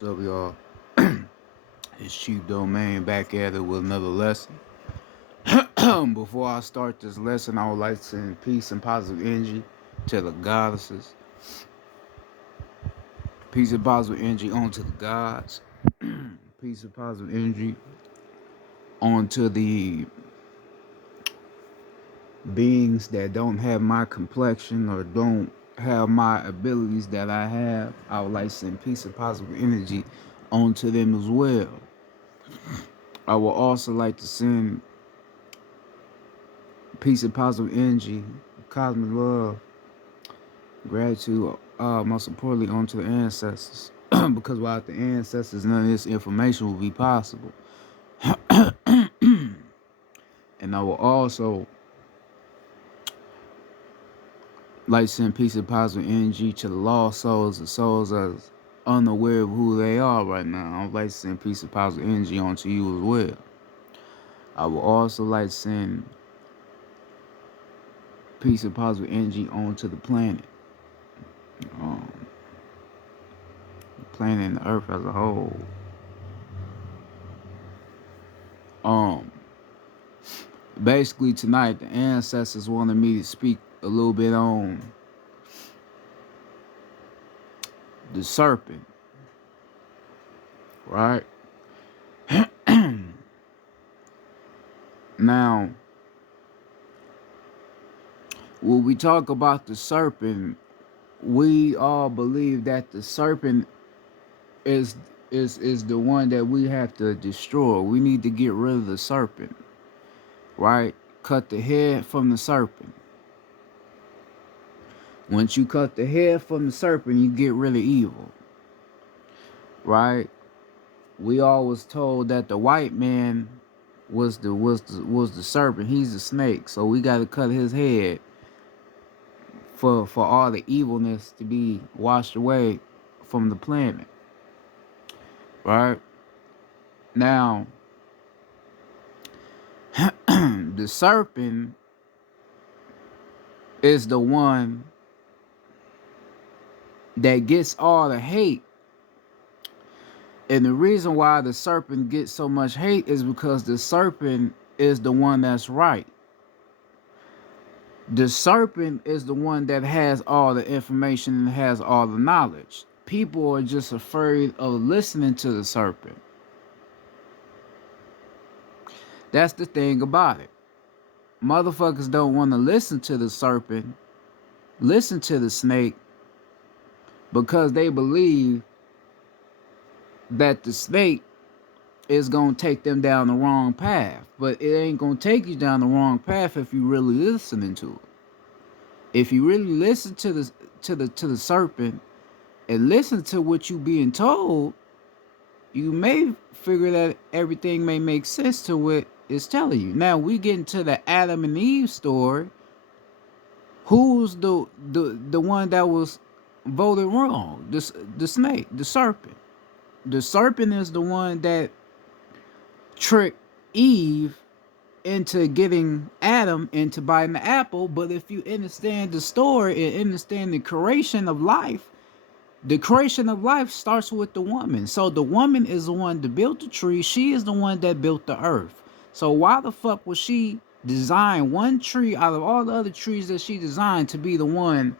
What's up, y'all? It's Chief Domain back at it with another lesson. Before I start this lesson, I would like to send peace and positive energy to the goddesses. Peace and positive energy onto the gods. Peace and positive energy onto the beings that don't have my complexion or don't have my abilities that I have. I would like to send peace and positive energy onto them as well. I would also like to send peace and positive energy, cosmic love, gratitude, most importantly, onto the ancestors. Because without the ancestors, none of this information will be possible. And I will also like to send peace and positive energy to the lost souls, the souls that's unaware of who they are right now. I would like to send peace and positive energy onto you as well. I will also like to send peace and positive energy onto the planet. Um, the planet and the earth as a whole. Um, Basically tonight the ancestors wanted me to speak a little bit on the serpent, right? Now, when we talk about the serpent, we all believe that the serpent is is the one that we have to destroy. We need to get rid of the serpent, right? Cut the head from the serpent. Once you cut the head from the serpent, you get rid of evil, right? We always told that the white man was the serpent. He's the snake. So we got to cut his head for all the evilness to be washed away from the planet, right? Now, the serpent is the one that gets all the hate. And the reason why the serpent gets so much hate is because the serpent is the one that's right. The serpent is the one that has all the information and has all the knowledge. People are just afraid of listening to the serpent. That's the thing about it. Motherfuckers don't want to listen to the serpent, listen to the snake, because they believe that the snake is going to take them down the wrong path. But it ain't going to take you down the wrong path if you really listening to it. If you really listen to the serpent and listen to what you being told, you may figure that everything may make sense to what it's telling you. Now we get into the Adam and Eve story. Who's the one that was voted wrong? The snake, the serpent. The serpent is the one that tricked Eve into getting Adam into biting the apple. But if you understand the story and understand the creation of life, the creation of life starts with the woman. So the woman is the one that built the tree. She is the one that built the earth. So why the fuck would she design one tree out of all the other trees that she designed to be the one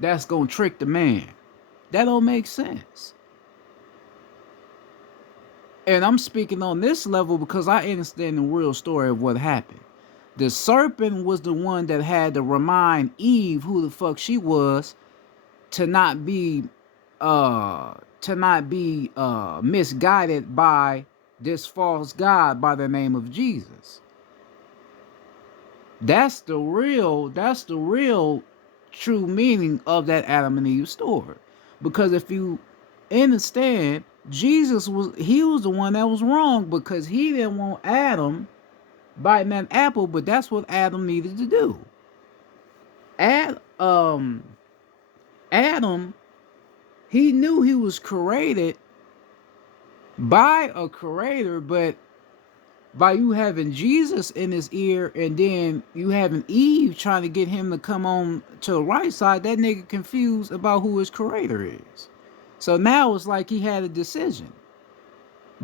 that's gonna trick the man? That don't make sense. And I'm speaking on this level because I understand the real story of what happened. The serpent was the one that had to remind Eve who the fuck she was to not be misguided by this false god by the name of Jesus. That's the real true meaning of that Adam and Eve story. Because if you understand, he was the one that was wrong because he didn't want Adam biting that apple, but that's what Adam needed to do. Adam, he knew he was created by a creator, but by you having Jesus in his ear and then you having Eve trying to get him to come on to the right side, that nigga confused about who his creator is. So now it's like he had a decision.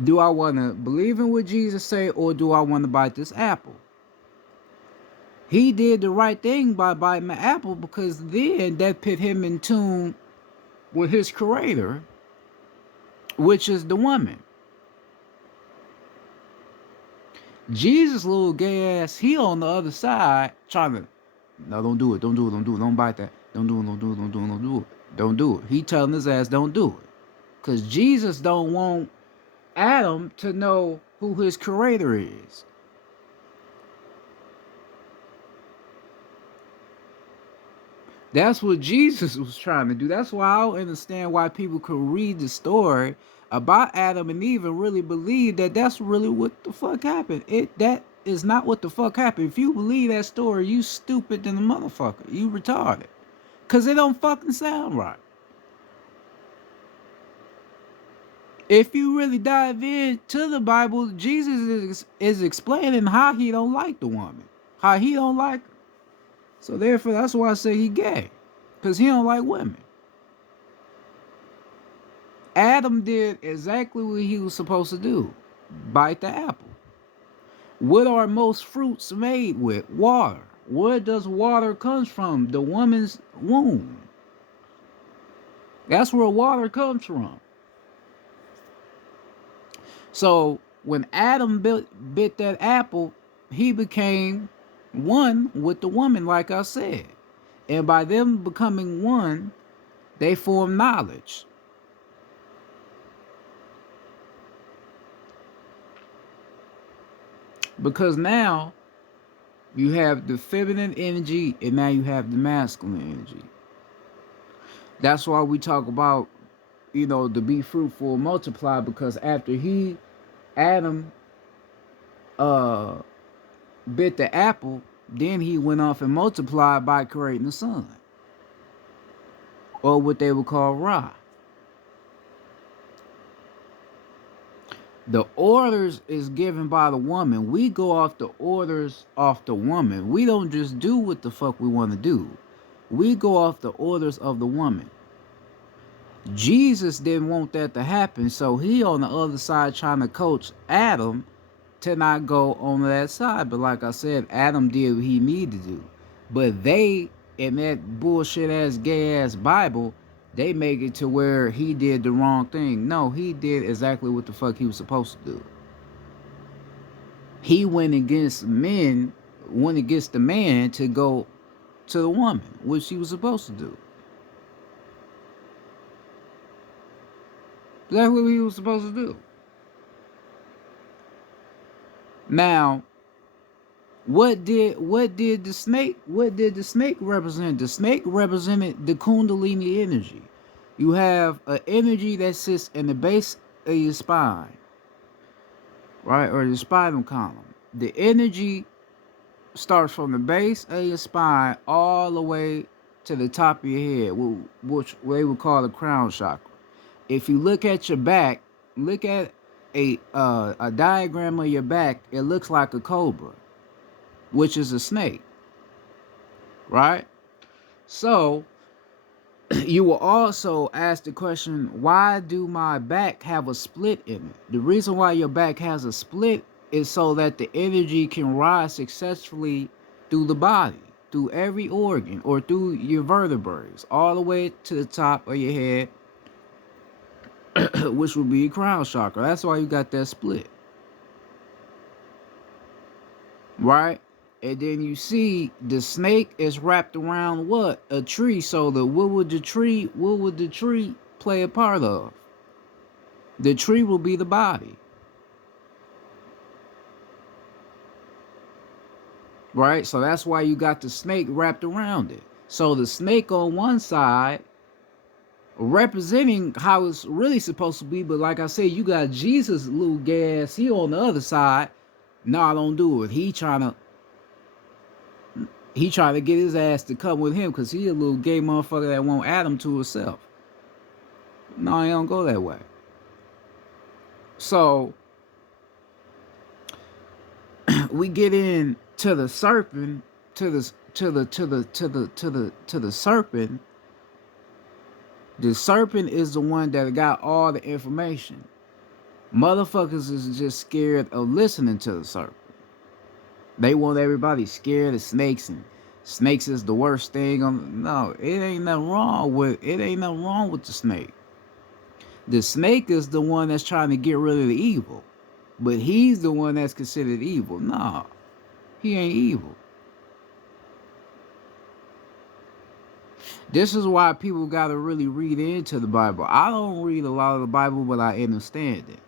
Do I want to believe in what Jesus say, or do I want to bite this apple? He did the right thing by biting the apple, because then that put him in tune with his creator, which is the woman. Jesus, little gay ass, he on the other side trying to, no, don't do it, don't do it, don't do it, don't bite that, don't do it, don't do it, don't do it, don't do it, don't do it. He telling his ass don't do it, because Jesus don't want Adam to know who his creator is. That's what Jesus was trying to do. That's why I don't understand why people could read the story about Adam and Eve and really believe that that's really what the fuck happened. That is not what the fuck happened. If you believe that story, you stupid than a motherfucker. You retarded. Cause it don't fucking sound right. If you really dive into the Bible, Jesus is explaining how he don't like the woman. How he don't like her. So therefore, that's why I say he gay. Because he don't like women. Adam did exactly what he was supposed to do. Bite the apple. What are most fruits made with? Water. Where does water comes from? The woman's womb. That's where water comes from. So when Adam bit that apple, he became one with the woman, like I said. And by them becoming one, they form knowledge. Because now you have the feminine energy and now you have the masculine energy. That's why we talk about, to be fruitful and multiply, because after Adam, uh, bit the apple, then he went off and multiplied by creating the sun. Or what they would call Ra. The orders is given by the woman. We go off the orders off the woman. We don't just do what the fuck we want to do. We go off the orders of the woman. Jesus didn't want that to happen, so he on the other side trying to coach Adam to not go on that side. But like I said, Adam did what he needed to do. But they, in that bullshit ass gay ass Bible, they make it to where he did the wrong thing. No, he did exactly what the fuck he was supposed to do. He went against the man to go to the woman, which he was supposed to do. Exactly what he was supposed to do. Now, what did the snake represent? The snake represented the Kundalini energy. You have an energy that sits in the base of your spine, right, or the spinal column. The energy starts from the base of your spine all the way to the top of your head, which they would call the crown chakra. If you look at your back, look at a diagram of your back, it looks like a cobra, which is a snake, right? So you will also ask the question, why do my back have a split in it? The reason why your back has a split is so that the energy can rise successfully through the body, through every organ, or through your vertebrae, all the way to the top of your head, which would be your crown chakra. That's why you got that split, right? And then you see the snake is wrapped around what? A tree. So what would the tree play a part of? The tree will be the body. Right? So that's why you got the snake wrapped around it. So the snake on one side representing how it's really supposed to be, but like I said, you got Jesus, little gay ass, he on the other side. Nah, don't do it. He trying to get his ass to come with him, because he a little gay motherfucker that want Adam to himself. No, he don't go that way. So we get in to the serpent, to the serpent, The serpent is the one that got all the information. Motherfuckers is just scared of listening to the serpent. They want everybody scared of snakes, and snakes is the worst thing on. No, it ain't nothing wrong with it. Ain't nothing wrong with the snake. The snake is the one that's trying to get rid of the evil, but he's the one that's considered evil. No, he ain't evil. This is why people got to really read into the Bible. I don't read a lot of the Bible, but I understand it.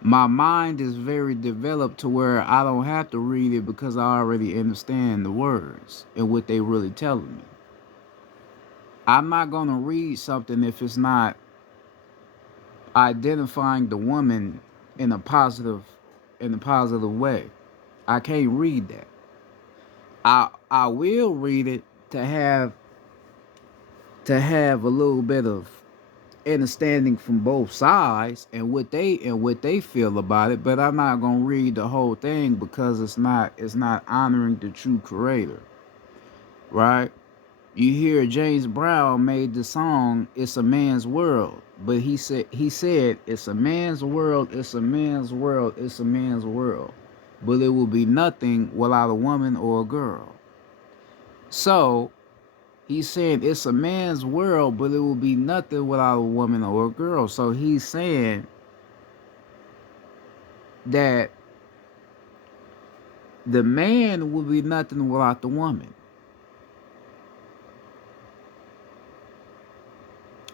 My mind is very developed to where I don't have to read it because I already understand the words and what they really telling me. I'm not going to read something if it's not identifying the woman in a positive way. I can't read that. I will read it to have a little bit of understanding from both sides and what they feel about it, but I'm not gonna read the whole thing because it's not honoring the true creator, right? You hear James Brown made the song "It's a Man's World," but he said it's a man's world, it's a man's world, it's a man's world, but it will be nothing without a woman or a girl. So he's saying it's a man's world, but it will be nothing without a woman or a girl. So he's saying that the man will be nothing without the woman.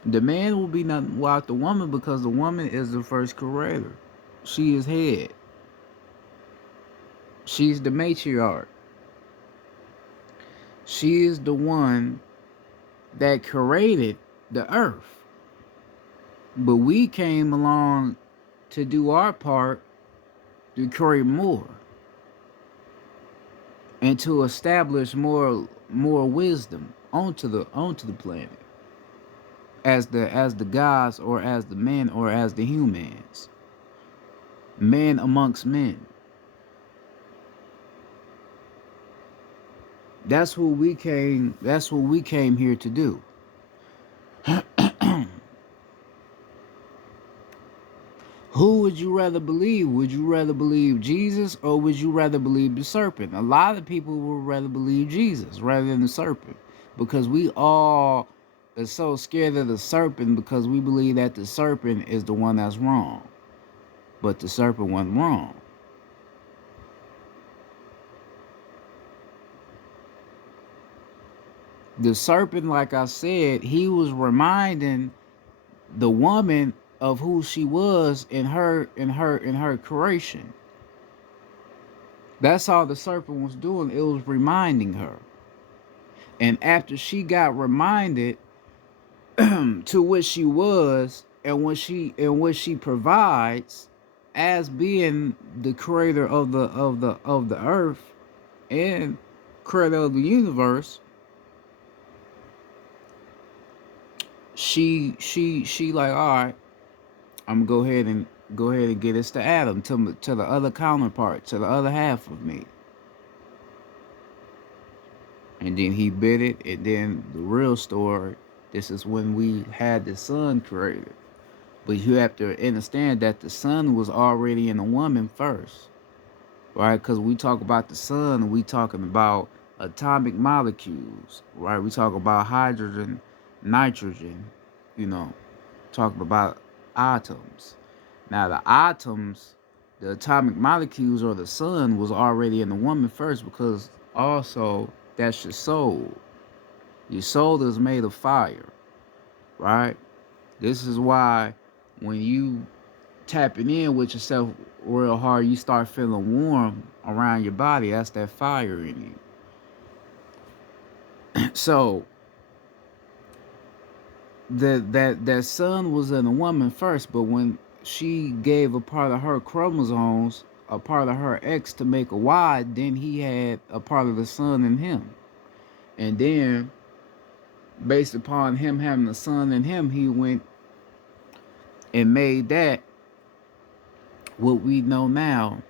The man will be nothing without the woman because the woman is the first creator. She is head. She's the matriarch. She is the one that created the earth. But we came along to do our part to create more and to establish more wisdom onto the planet as the gods or as the men or as the humans, men amongst men. That's what we came here to do. Who would you rather believe? Would you rather believe Jesus or would you rather believe the serpent? A lot of people would rather believe Jesus rather than the serpent because we all are so scared of the serpent because we believe that the serpent is the one that's wrong. But the serpent wasn't wrong. The serpent, like I said, he was reminding the woman of who she was in her creation. That's all the serpent was doing. It was reminding her. And after she got reminded to what she was and what she provides as being the creator of the earth and creator of the universe, she like, all right, I'm gonna go ahead and get this to Adam, to the other counterpart, to the other half of me. And then he bit it, and then the real story, this is when we had the son created. But you have to understand that the son was already in a woman first, right? Because we talk about the sun, we talking about atomic molecules, right? We talk about hydrogen, nitrogen, you know, talking about atoms. Now the atoms, the atomic molecules or the sun was already in the woman first because also that's your soul. Your soul is made of fire, right? This is why when you tapping in with yourself real hard, you start feeling warm around your body. That's that fire in you. So that sun was in a woman first, but when she gave a part of her chromosomes, a part of her X to make a Y, then he had a part of the sun in him. And then based upon him having the sun in him, he went and made that what we know now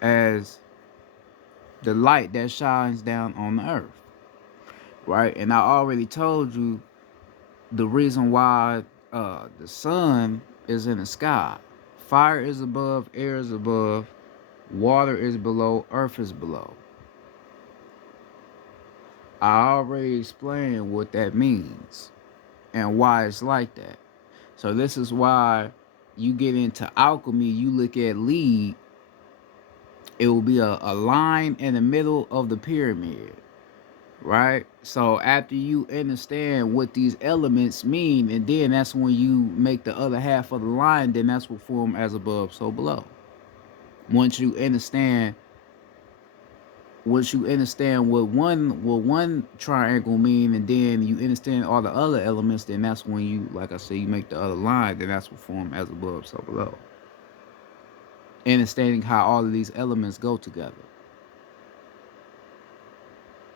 as the light that shines down on the earth, right? And I already told you the reason why the sun is in the sky. Fire is above, air is above, water is below, earth is below. I already explained what that means and why it's like that. So this is why you get into alchemy, you look at lead, it will be a line in the middle of the pyramid, right? So after you understand what these elements mean, and then that's when you make the other half of the line, then that's what form as above, so below. Once you understand what one triangle mean, and then you understand all the other elements, then that's when you, like I said, you make the other line, then that's what form as above, so below. Understanding how all of these elements go together.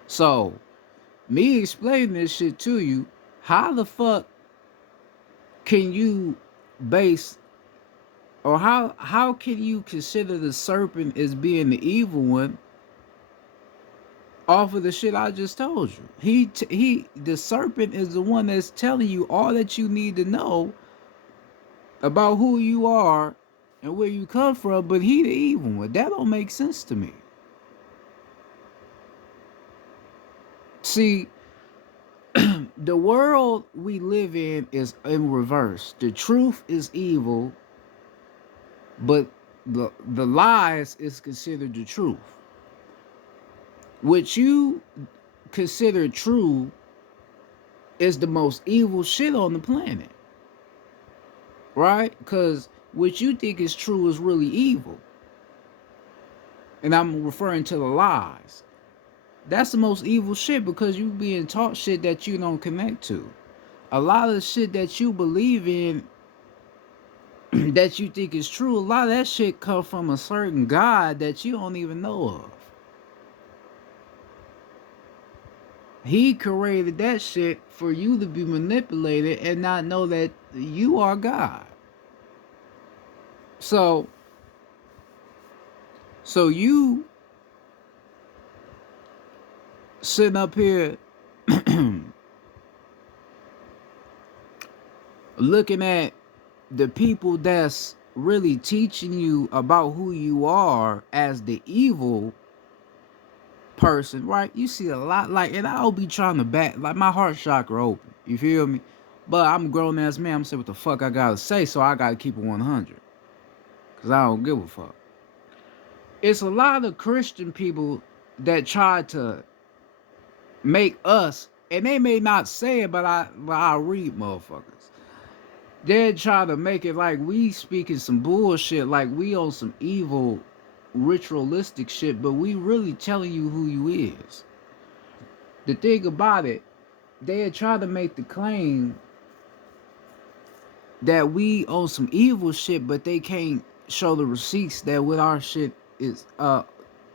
So me explaining this shit to you, how the fuck can you base, or how can you consider the serpent as being the evil one off of the shit I just told you? The serpent is the one that's telling you all that you need to know about who you are and where you come from, but he the evil one. That don't make sense to me. See, the world we live in is in reverse. The truth is evil, but the lies is considered the truth. What you consider true is the most evil shit on the planet, right? Because what you think is true is really evil, and I'm referring to the lies. That's the most evil shit, because you being taught shit that you don't connect to. A lot of the shit that you believe in that you think is true, a lot of that shit come from a certain God that you don't even know of. He created that shit for you to be manipulated and not know that you are God. So you sitting up here looking at the people that's really teaching you about who you are as the evil person, right? You see a lot, like, and I'll be trying to back, like, my heart chakra open, you feel me? But I'm a grown ass man, I'm saying what the fuck I gotta say, so I gotta keep it 100, because I don't give a fuck. It's a lot of Christian people that try to make us, and they may not say it, but I read motherfuckers. They try to make it like we speaking some bullshit, like we on some evil ritualistic shit, but we really telling you who you is. The thing about it, they try to make the claim that we on some evil shit, but they can't show the receipts that what our shit is.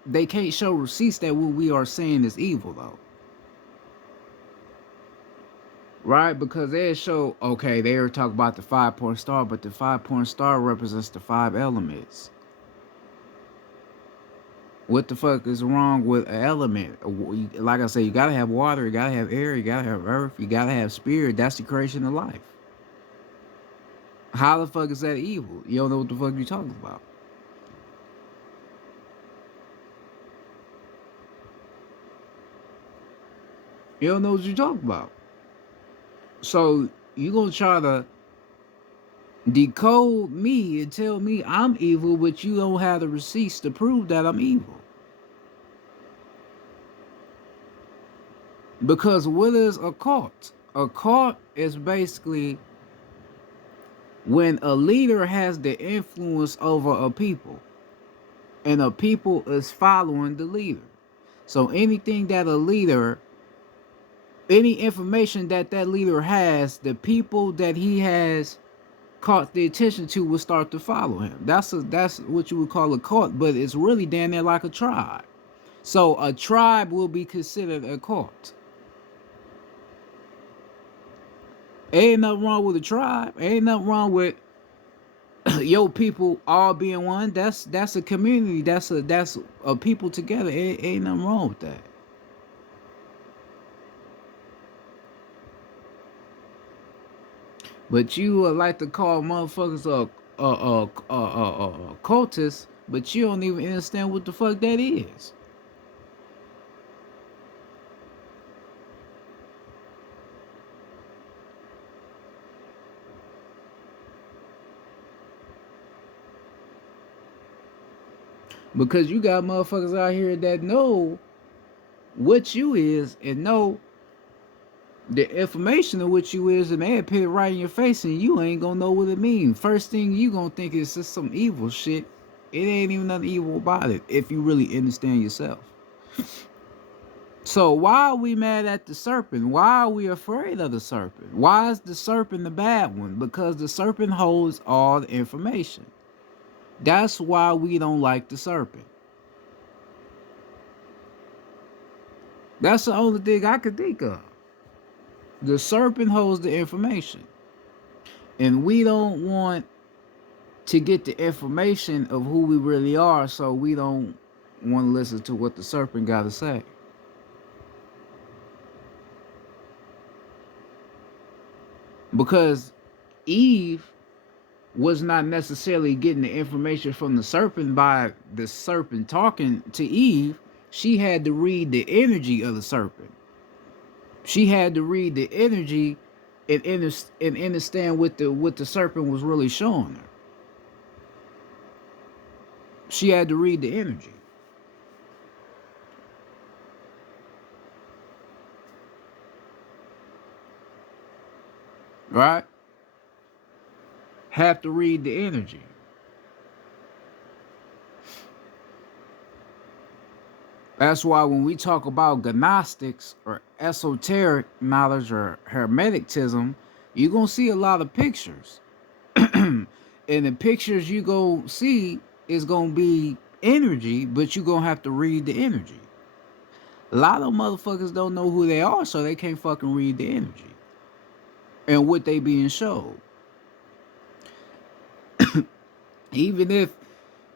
They can't show receipts that what we are saying is evil though. Right? Because they show, okay, they were talking about the 5-point star, but the 5-point star represents the 5 elements. What the fuck is wrong with an element? Like I said, you gotta have water, you gotta have air, you gotta have earth, you gotta have spirit. That's the creation of life. How the fuck is that evil? You don't know what the fuck you're talking about. You don't know what you're talking about. So you gonna try to decode me and tell me I'm evil, but you don't have the receipts to prove that I'm evil. Because what is a cult? A cult is basically when a leader has the influence over a people, and a people is following the leader. So anything that a leader, any information that that leader has, the people that he has caught the attention to will start to follow him. That's what you would call a cult, but it's really damn near like a tribe. So a tribe will be considered a cult. Ain't nothing wrong with a tribe. Ain't nothing wrong with yo people all being one. That's a community. That's a people together. Ain't nothing wrong with that. But you would like to call motherfuckers cultists, but you don't even understand what the fuck that is. Because you got motherfuckers out here that know what you is and know the information of what you is, and they put it right in your face, and you ain't gonna know what it means. First thing you gonna think is just some evil shit. It ain't even nothing evil about it if you really understand yourself. So why are we mad at the serpent? Why are we afraid of the serpent? Why is the serpent the bad one? Because the serpent holds all the information. That's why we don't like the serpent. That's the only thing I could think of. The serpent holds the information. And we don't want to get the information of who we really are, so we don't want to listen to what the serpent got to say. Because Eve was not necessarily getting the information from the serpent by the serpent talking to Eve. She had to read the energy of the serpent. She had to read the energy and understand what the serpent was really showing her. She had to read the energy. Right? Have to read the energy. That's why when we talk about gnostics or esoteric knowledge or hermeticism, you're going to see a lot of pictures. And the pictures you go see is going to be energy, but you're going to have to read the energy. A lot of motherfuckers don't know who they are, so they can't fucking read the energy and what they being showed. Even if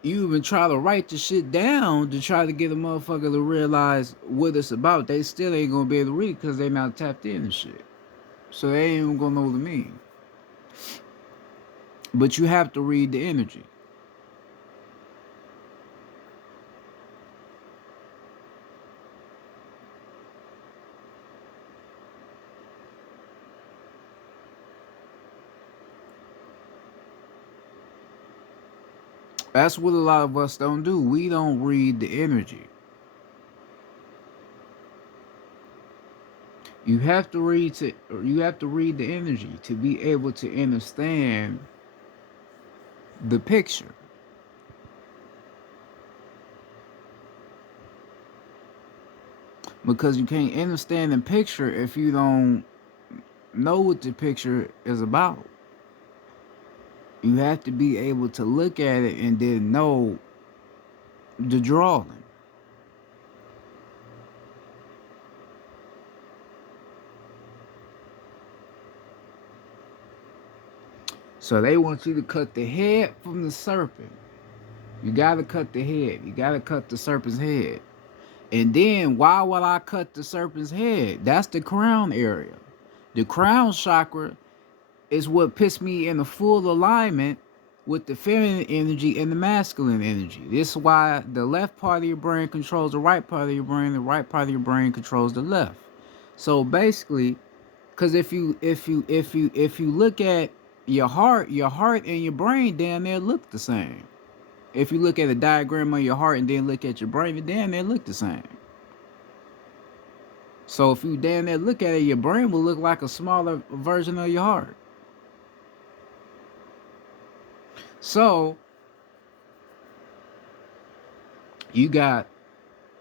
you even try to write the shit down to try to get a motherfucker to realize what it's about, they still ain't gonna be able to read because they not tapped in and shit. So they ain't even gonna know what it mean. But you have to read the energy. That's what a lot of us don't do. We don't read the energy. You have to read the energy to be able to understand the picture. Because you can't understand the picture if you don't know what the picture is about. You have to be able to look at it and then know the drawing. So they want you to cut the head from the serpent. You gotta cut the head. You gotta cut the serpent's head. And then why would I cut the serpent's head? That's the crown area. The crown chakra is what puts me in a full alignment with the feminine energy and the masculine energy. This is why the left part of your brain controls the right part of your brain, the right part of your brain controls the left. So basically, because if you look at your heart and your brain down there look the same. If you look at a diagram of your heart and then look at your brain, it damn near look the same. So if you damn near look at it, your brain will look like a smaller version of your heart. So you got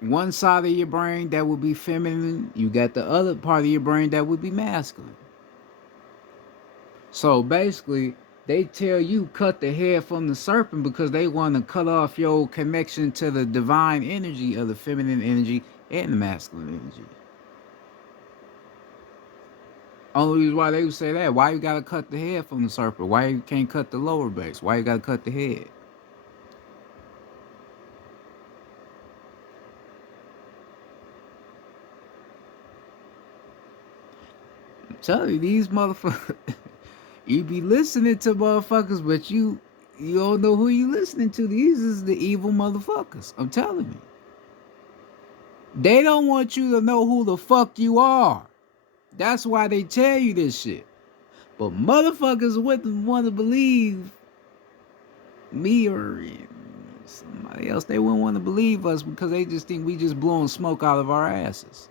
one side of your brain that would be feminine, you got the other part of your brain that would be masculine. So basically, they tell you cut the head from the serpent because they want to cut off your connection to the divine energy of the feminine energy and the masculine energy. Only reason why they would say that, why you gotta cut the head from the serpent? Why you can't cut the lower base? Why you gotta cut the head? I'm telling you, these motherfuckers, You be listening to motherfuckers, but you don't know who you listening to. These is the evil motherfuckers. I'm telling you. They don't want you to know who the fuck you are. That's why they tell you this shit. But motherfuckers wouldn't want to believe me or somebody else. They wouldn't want to believe us because they just think we just blowing smoke out of our asses.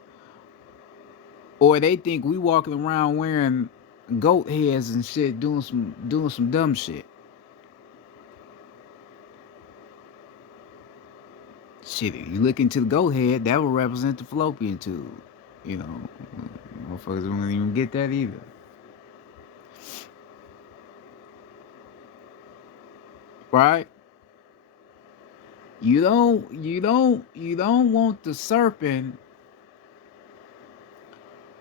Or they think we walking around wearing goat heads and shit, doing some dumb shit. Shit, if you look into the goat head, that will represent the fallopian tube. You know, motherfuckers don't even get that either. Right? You don't want the serpent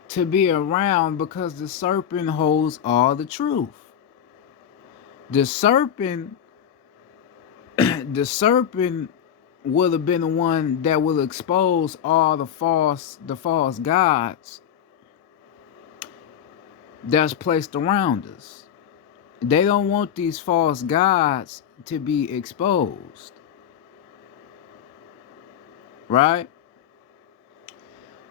to be around because the serpent holds all the truth. The serpent the serpent would have been the one that will expose all the false gods that's placed around us. They don't want these false gods to be exposed. Right?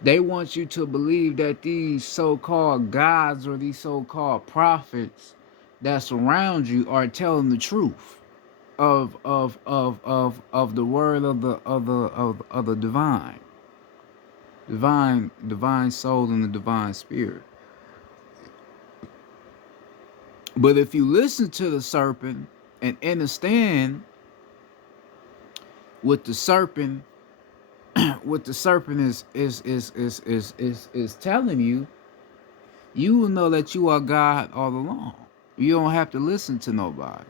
They want you to believe that these so-called gods or these so-called prophets that surround you are telling the truth of the word of the divine soul and the divine spirit. But if you listen to the serpent and understand what the serpent is telling you, you will know that you are God all along. You don't have to listen to nobody.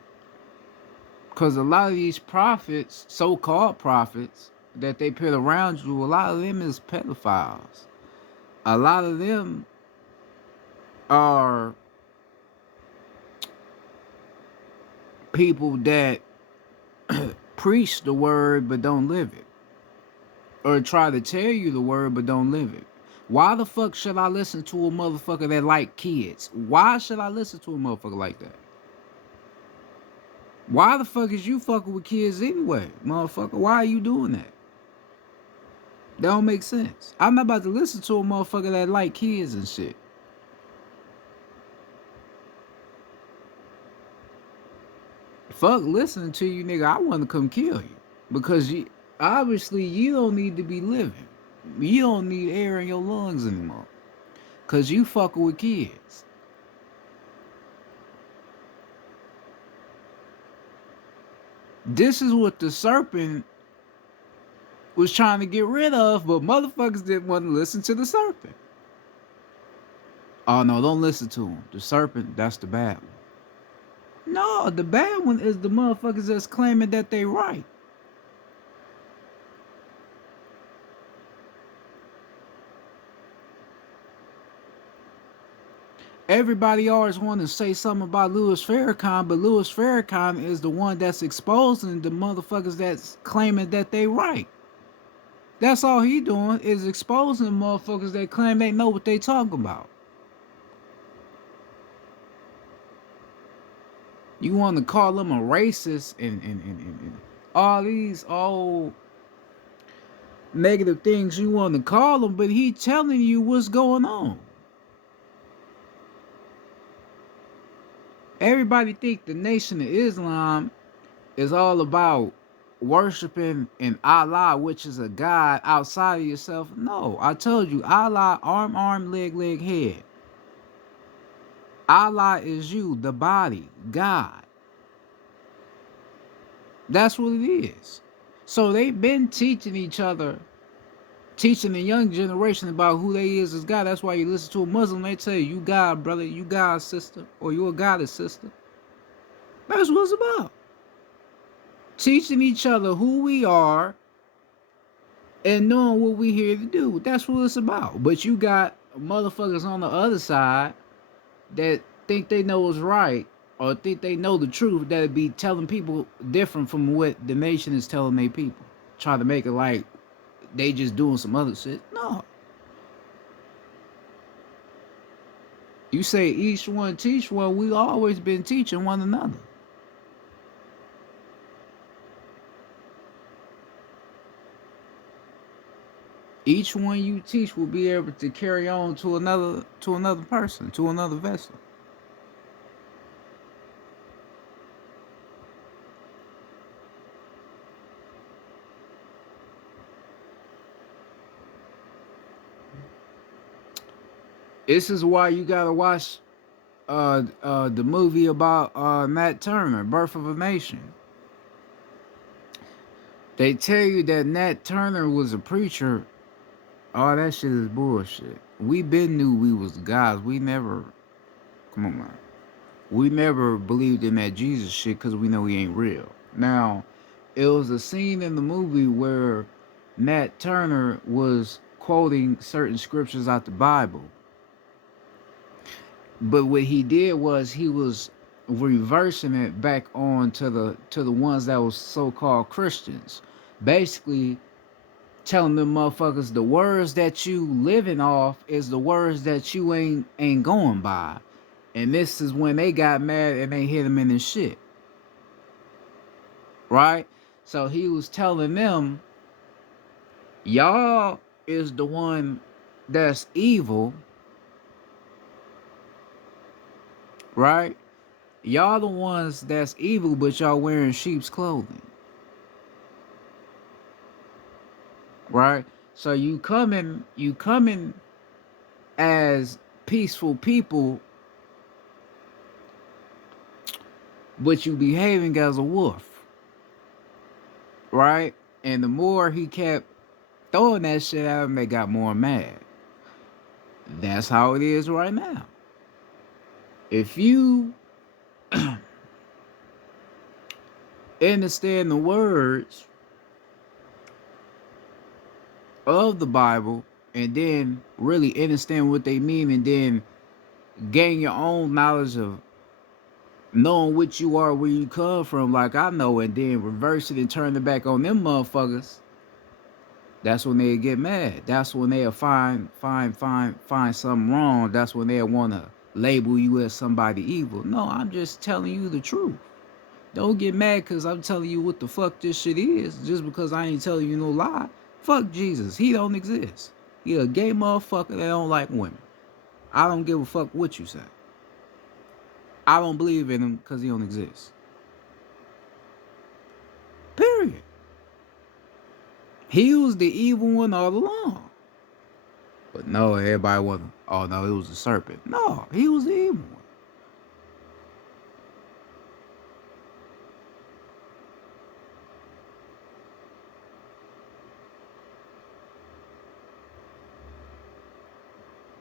Because a lot of these prophets, so-called prophets, that they put around you, a lot of them is pedophiles. A lot of them are people that preach the word but don't live it. Or try to tell you the word but don't live it. Why the fuck should I listen to a motherfucker that like kids? Why should I listen to a motherfucker like that? Why the fuck is you fucking with kids anyway, motherfucker? Why are you doing that? That don't make sense. I'm not about to listen to a motherfucker that like kids and shit. Fuck listening to you, nigga. I want to come kill you. Because obviously you don't need to be living. You don't need air in your lungs anymore. Because you fucking with kids. This is what the serpent was trying to get rid of, but motherfuckers didn't want to listen to the serpent. Oh no, don't listen to him. The serpent, that's the bad one. No, the bad one is the motherfuckers that's claiming that they right. Everybody always want to say something about Louis Farrakhan, but Louis Farrakhan is the one that's exposing the motherfuckers that's claiming that they right. That's all he doing is exposing motherfuckers that claim they know what they talking about. You want to call them a racist and all these old negative things you want to call them, but he telling you what's going on. Everybody think the Nation of Islam is all about worshiping in Allah, which is a God outside of yourself. No, I told you, Allah, arm, leg, head. Allah is you, the body, God. That's what it is. So they've been teaching each other, teaching the young generation about who they is as God. That's why you listen to a Muslim, they tell you God, brother, you God, sister, or you a goddess, sister. That's what it's about. Teaching each other who we are and knowing what we here to do. That's what it's about. But you got motherfuckers on the other side that think they know what's right or think they know the truth that'd be telling people different from what the nation is telling their people. Try to make it like they just doing some other shit. No. You say each one teach one. We always been teaching one another. Each one you teach will be able to carry on to another person, to another vessel. This is why you gotta watch the movie about Nat Turner, Birth of a Nation. They tell you that Nat Turner was a preacher. All that shit is bullshit. We been knew we was gods. We never, come on, man. We never believed in that Jesus shit because we know he ain't real. Now, it was a scene in the movie where Nat Turner was quoting certain scriptures out the Bible. But what he did was he was reversing it back on to the ones that was so-called Christians. Basically telling them motherfuckers the words that you living off is the words that you ain't going by. And this is when they got mad and they hit him in his shit. Right? So he was telling them, y'all is the one that's evil, right? Y'all the ones that's evil, but y'all wearing sheep's clothing. Right? So you coming as peaceful people, but you behaving as a wolf. Right? And the more he kept throwing that shit at them, they got more mad. That's how it is right now. If you understand the words of the Bible and then really understand what they mean and then gain your own knowledge of knowing what you are, where you come from, like I know, and then reverse it and turn it back on them motherfuckers, that's when they get mad. That's when they'll find something wrong. That's when they'll want to label you as somebody evil. No, I'm just telling you the truth. Don't get mad because I'm telling you what the fuck this shit is. Just because I ain't telling you no lie. Fuck Jesus. He don't exist. He a gay motherfucker that don't like women. I don't give a fuck what you say. I don't believe in him because he don't exist. Period. He was the evil one all along. But no, everybody wasn't. Oh no, it was the serpent. No, he was the evil one.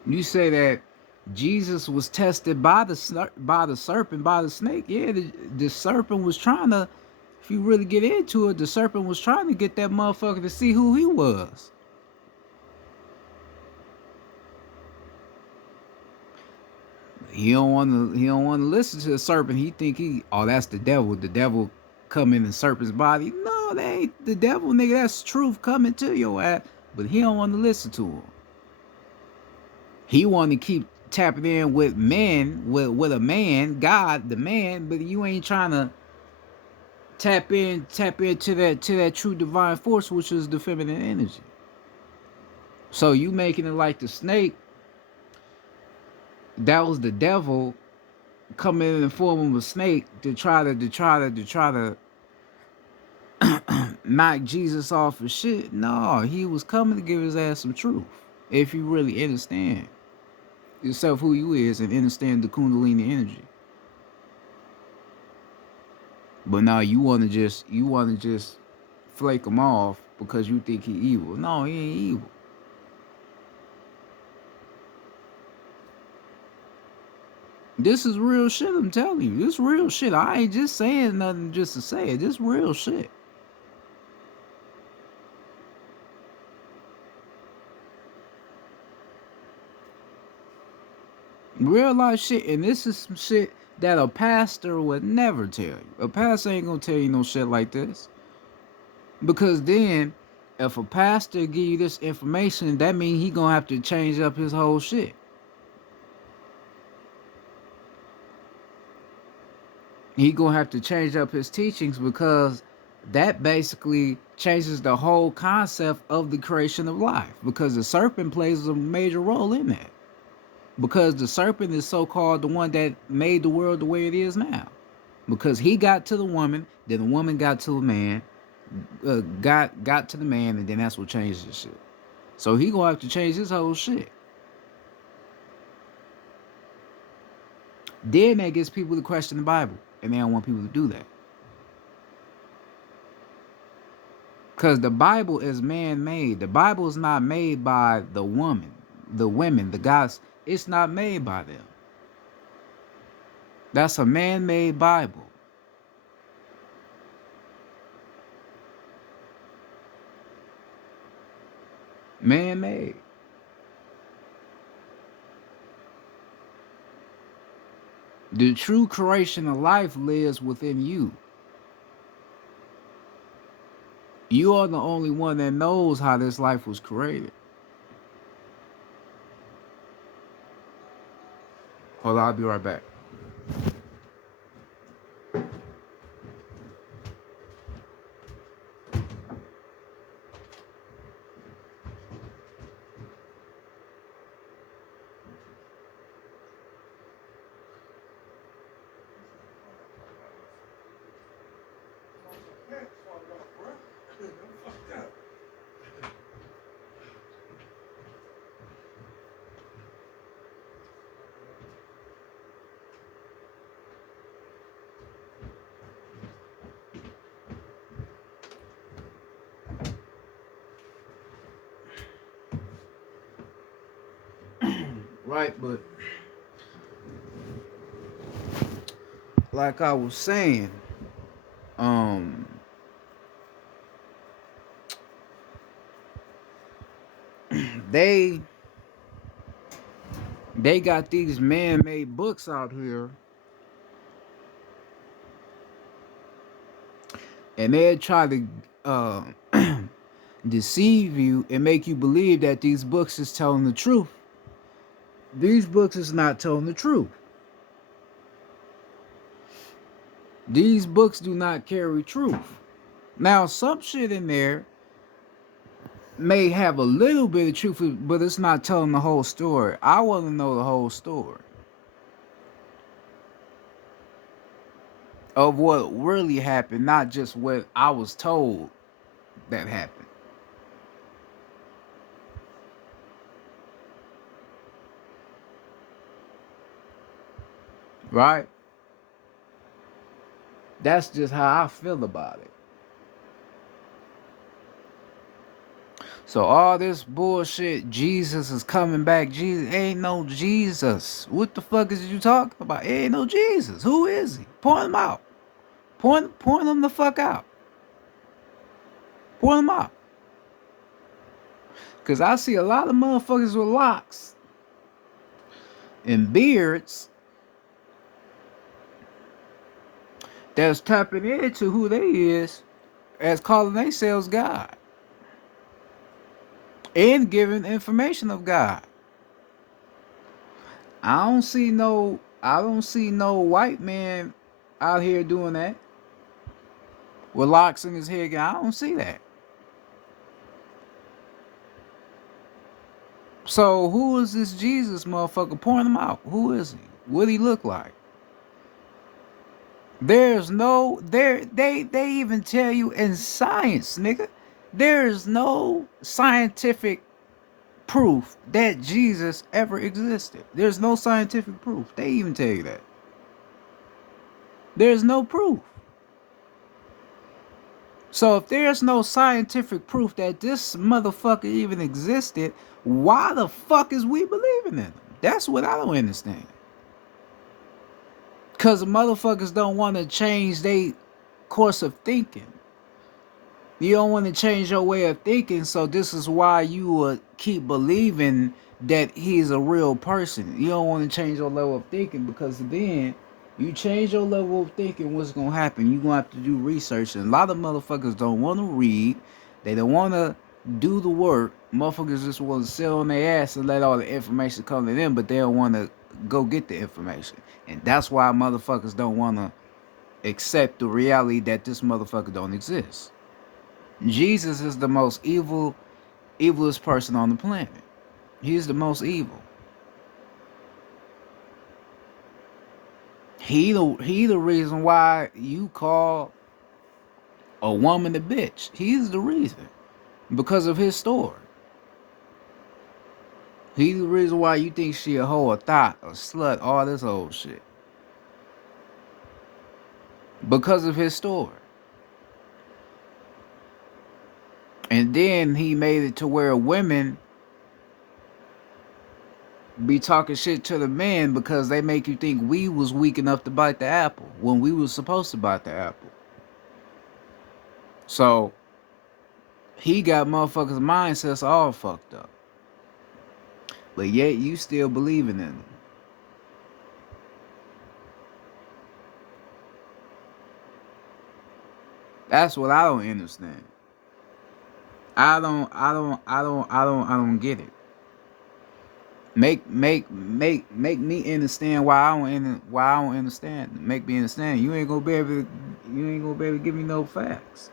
You say that Jesus was tested by the serpent, by the snake. Yeah, the serpent was trying to. If you really get into it, the serpent was trying to get that motherfucker to see who he was. He don't want to. He don't want to listen to the serpent. He think oh, that's the devil. The devil come in the serpent's body. No, that ain't the devil, nigga. That's truth coming to your ass. But he don't want to listen to him. He want to keep tapping in with men, with a man, God, the man. But you ain't trying to tap into that true divine force, which is the feminine energy. So you making it like the snake. That was the devil coming in the form of a snake to try to knock Jesus off his shit. No, he was coming to give his ass some truth. If you really understand yourself, who you is, and understand the Kundalini energy. But now you wanna just flake him off because you think he evil. No, he ain't evil. This is real shit, I'm telling you. This real shit. I ain't just saying nothing just to say it. This real shit. Real life shit. And this is some shit that a pastor would never tell you. A pastor ain't gonna tell you no shit like this. Because then, if a pastor give you this information, that means he gonna have to change up his whole shit. He gonna have to change up his teachings because that basically changes the whole concept of the creation of life, because the serpent plays a major role in that, because the serpent is so-called the one that made the world the way it is now, because he got to the woman, then the woman got to the man, got to the man, and then that's what changed the shit. So he gonna have to change his whole shit. Then that gets people to question the Bible, and they don't want people to do that. Because the Bible is man-made. The Bible is not made by the woman, the women, the guys. It's not made by them. That's a man-made Bible. Man-made. The true creation of life lives within you. You are the only one that knows how this life was created. Hold on, I'll be right back. Right, but like I was saying, um, they they got these man-made books out here, and they try to uh, deceive you and make you believe that these books is telling the truth. These books is not telling the truth. These books do not carry truth. Now, some shit in there may have a little bit of truth, but it's not telling the whole story. I want to know the whole story of what really happened, not just what I was told that happened. Right? That's just how I feel about it. So all this bullshit, Jesus is coming back. Jesus ain't no Jesus. What the fuck is you talking about? Ain't no Jesus. Who is he? Point him out. Point him the fuck out. Point him out. Cause I see a lot of motherfuckers with locks and beards that's tapping into who they is as calling themselves God and giving information of God. I don't see no white man out here doing that with locks in his head. I don't see that. So who is this Jesus motherfucker? Point him out. Who is he? What he look like? There's no they even tell you in science, nigga. There's no scientific proof that Jesus ever existed. There's no scientific proof. They even tell you that. There's no proof. So if there's no scientific proof that this motherfucker even existed, why the fuck is we believing in him? That's what I don't understand. Cause motherfuckers don't want to change their course of thinking. You don't want to change your way of thinking, so this is why you would keep believing that he's a real person. You don't want to change your level of thinking, because then you change your level of thinking, what's going to happen? You're going to have to do research. And a lot of motherfuckers don't want to read. They don't want to do the work. Motherfuckers just want to sit on their ass and let all the information come to them, but they don't want to go get the information. And that's why motherfuckers don't want to accept the reality that this motherfucker don't exist. Jesus is the most evilest person on the planet. He's the most evil. He the reason why you call a woman a bitch. He's the reason. Because of his story. He's the reason why you think she a hoe, a thot, a slut, all this old shit. Because of his story. And then he made it to where women be talking shit to the men because they make you think we was weak enough to bite the apple when we was supposed to bite the apple. So he got motherfuckers' mindsets all fucked up. But yet you still believing in them. That's what I don't understand. I don't get it. Make me understand why I don't understand. Make me understand. You ain't gonna be able to give me no facts.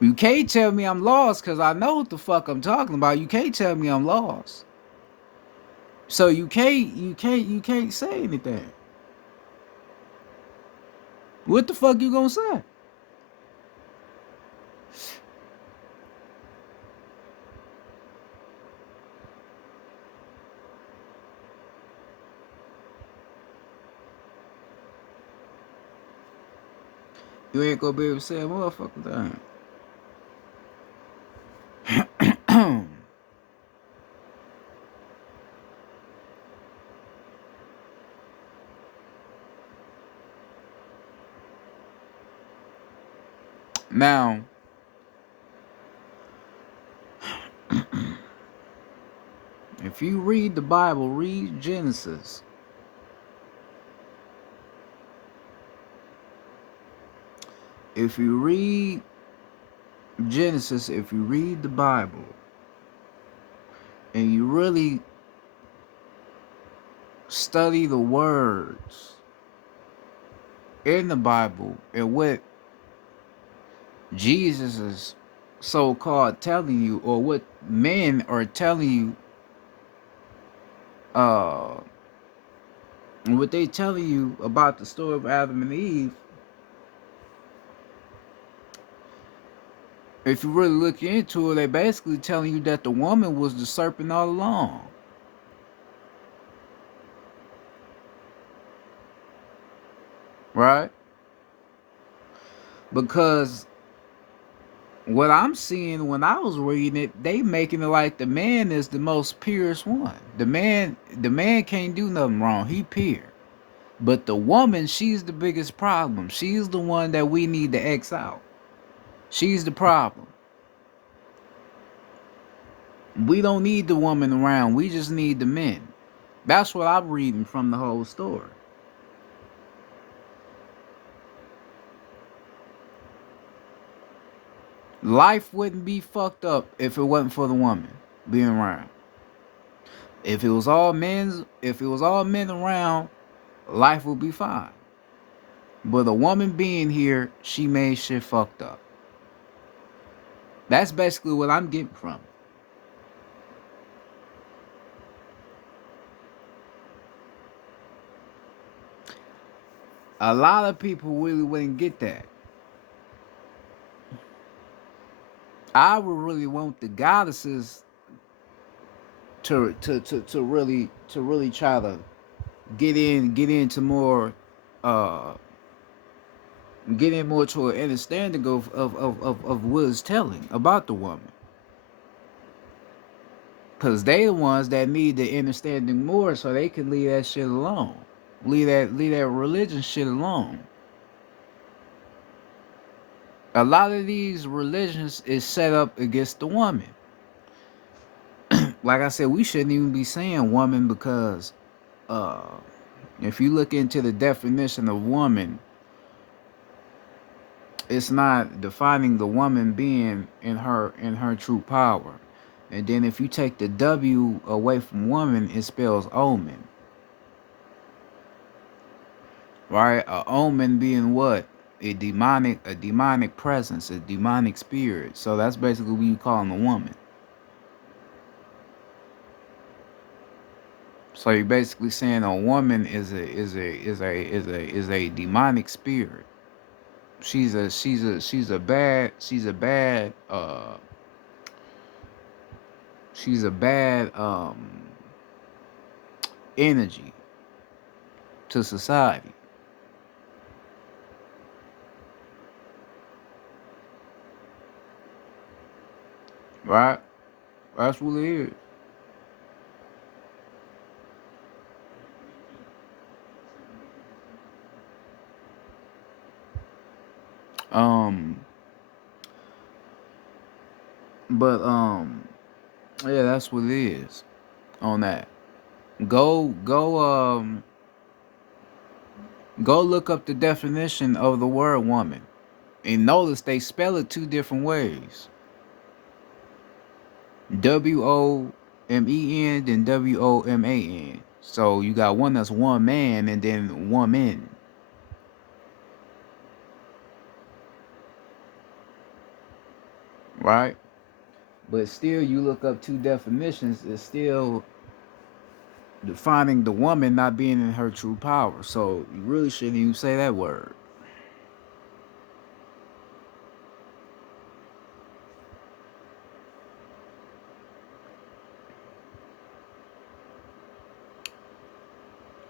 You can't tell me I'm lost because I know what the fuck I'm talking about. You can't tell me I'm lost. So you can't say anything. What the fuck you gonna say? You ain't gonna be able to say a motherfucking thing. Now, if you read the Bible, read Genesis. If you read Genesis, if you read the Bible, and you really study the words in the Bible and what Jesus is so-called telling you, or what men are telling you, uh, what they telling you about the story of Adam and Eve, if you really look into it, they basically telling you that the woman was the serpent all along. Right? Because what I'm seeing when I was reading it, they making it like the man is the most purest one. The man can't do nothing wrong. He pure. But the woman, she's the biggest problem. She's the one that we need to X out. She's the problem. We don't need the woman around. We just need the men. That's what I'm reading from the whole story. Life wouldn't be fucked up if it wasn't for the woman being around. If it was all men around, life would be fine. But a woman being here, she made shit fucked up. That's basically what I'm getting from it. A lot of people really wouldn't get that. I would really want the goddesses to really try to get into more uh get in more to an understanding of what it's telling about the woman. Cause they the ones that need the understanding more so they can leave that shit alone. Leave that religion shit alone. A lot of these religions is set up against the woman. Like I said, we shouldn't even be saying woman because uh if you look into the definition of woman, it's not defining the woman being in her true power. And then if you take the W away from woman, it spells omen. right? A omen being what? A demonic presence, a demonic spirit. So that's basically what you calling a woman. So you're basically saying a woman is a demonic spirit. She's a bad energy to society, right? That's what it is. Um, but yeah, that's what it is on that. Go look up the definition of the word woman, and notice they spell it two different ways: WOMEN then WOMAN. So you got one that's one man and then woman, right? But still, you look up two definitions, it's still defining the woman not being in her true power. So you really shouldn't even say that word,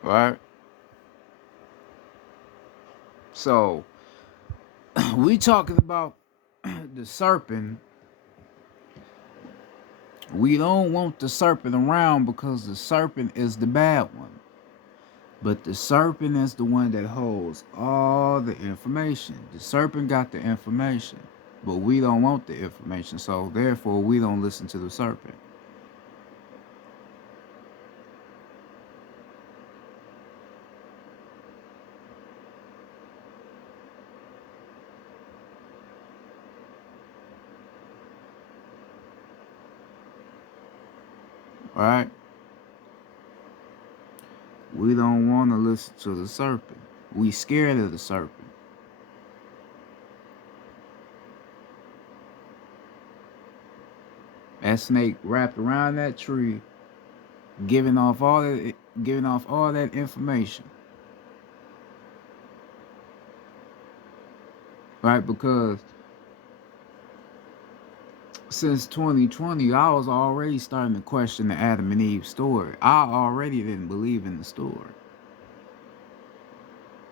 right? So we talking about the serpent. We don't want the serpent around because the serpent is the bad one. But the serpent is the one that holds all the information. The serpent got the information, but we don't want the information. So therefore, we don't listen to the serpent, right? We don't want to listen to the serpent. We scared of the serpent. That snake wrapped around that tree, giving off all that information, right? Because since 2020, I was already starting to question the Adam and Eve story. I already didn't believe in the story.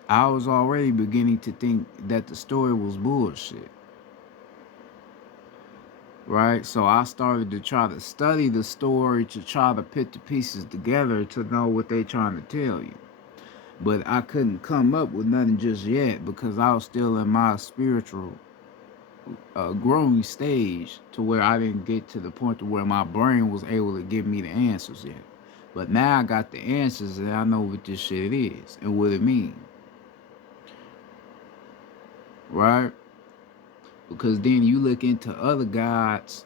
I was already beginning to think that the story was bullshit, right? So I started to try to study the story to try to put the pieces together to know what they trying to tell you. But I couldn't come up with nothing just yet because I was still in my spiritual growing stage to where I didn't get to the point to where my brain was able to give me the answers yet. But now I got the answers and I know what this shit is and what it means, right? Because then you look into other gods,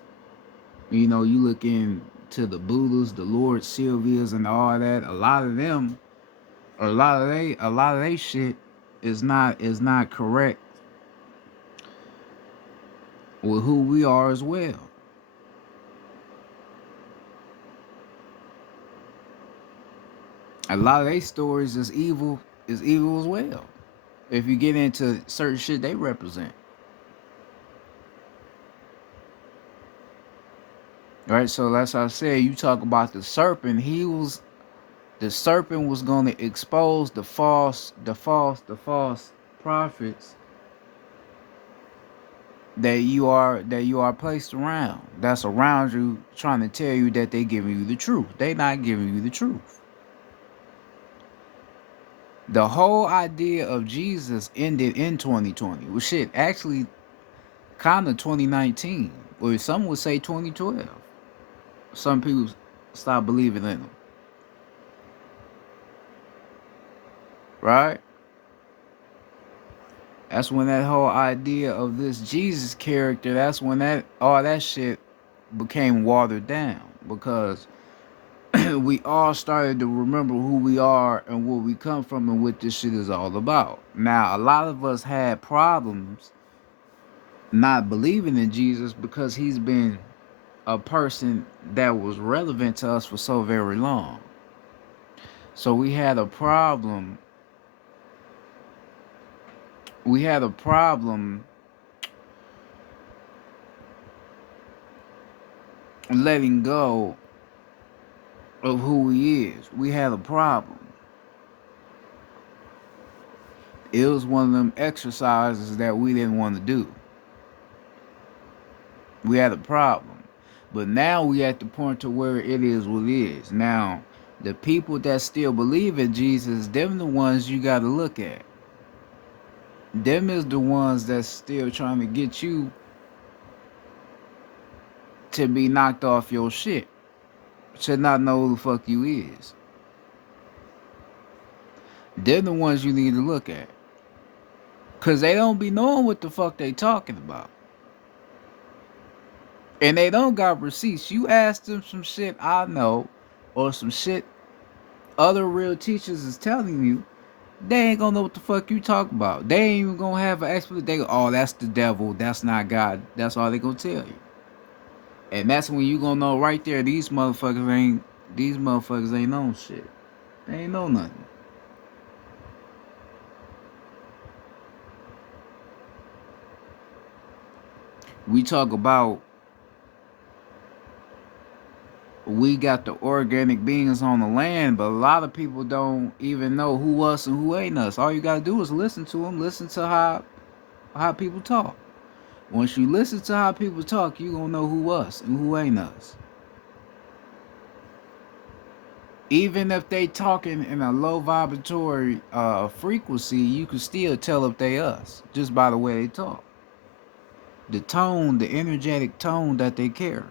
you look into the Buddhas, the Lord Sylvias, and all that. A lot of they shit is not correct with who we are as well. A lot of they stories is evil as well. If you get into certain shit they represent, right? So that's how I said. You talk about the serpent. The serpent was going to expose the false prophets that you are placed around. That's around you, trying to tell you that they giving you the truth. They not giving you the truth. The whole idea of Jesus ended in 2020. Well, shit, actually, kind of 2019, or some would say 2012. Some people stopped believing in him, right? That's when that whole idea of this Jesus character, that's when that all that shit became watered down because we all started to remember who we are and where we come from and what this shit is all about. Now, a lot of us had problems not believing in Jesus because he's been a person that was relevant to us for so very long. So we had a problem. We had a problem letting go of who he is. We had a problem. It was one of them exercises that we didn't want to do. We had a problem. But now we at the point to where it is what it is. Now, the people that still believe in Jesus, them the ones you got to look at. Them is the ones that's still trying to get you to be knocked off your shit. To not know who the fuck you is. They're the ones you need to look at. Cause they don't be knowing what the fuck they talking about. And they don't got receipts. You ask them some shit I know, or some shit other real teachers is telling you, they ain't gonna know what the fuck you talk about. They ain't even gonna have an explanation. They go, oh, that's the devil. That's not God. That's all they gonna tell you. And that's when you gonna know right there. These motherfuckers ain't know shit. They ain't know nothing. We talk about we got the organic beings on the land, but a lot of people don't even know who us and who ain't us. All you gotta do is listen to them. Listen to how people talk. Once you listen to how people talk, you gonna know who us and who ain't us. Even if they talking in a low vibratory frequency, you can still tell if they us just by the way they talk. The tone, the energetic tone that they carry.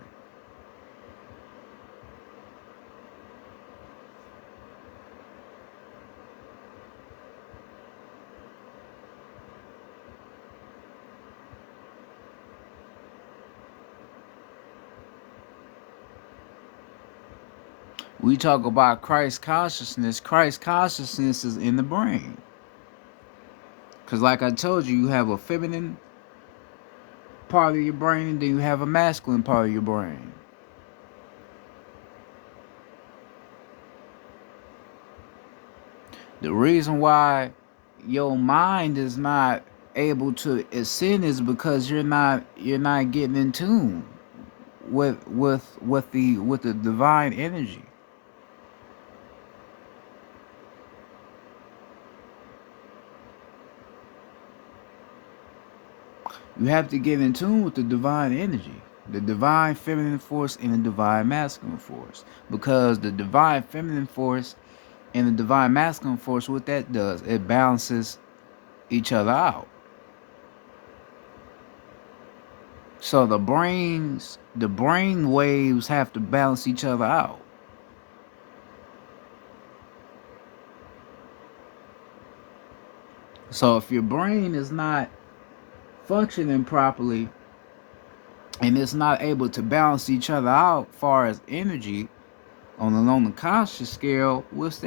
We talk about Christ consciousness. Christ consciousness is in the brain. Because like I told you, you have a feminine part of your brain and then you have a masculine part of your brain. The reason why your mind is not able to ascend is because you're not getting in tune with the divine energy. You have to get in tune with the divine energy, the divine feminine force and the divine masculine force. Because the divine feminine force and the divine masculine force, what that does, it balances each other out. So the brain waves have to balance each other out. So if your brain is not functioning properly and it's not able to balance each other out far as energy on the conscious scale, what's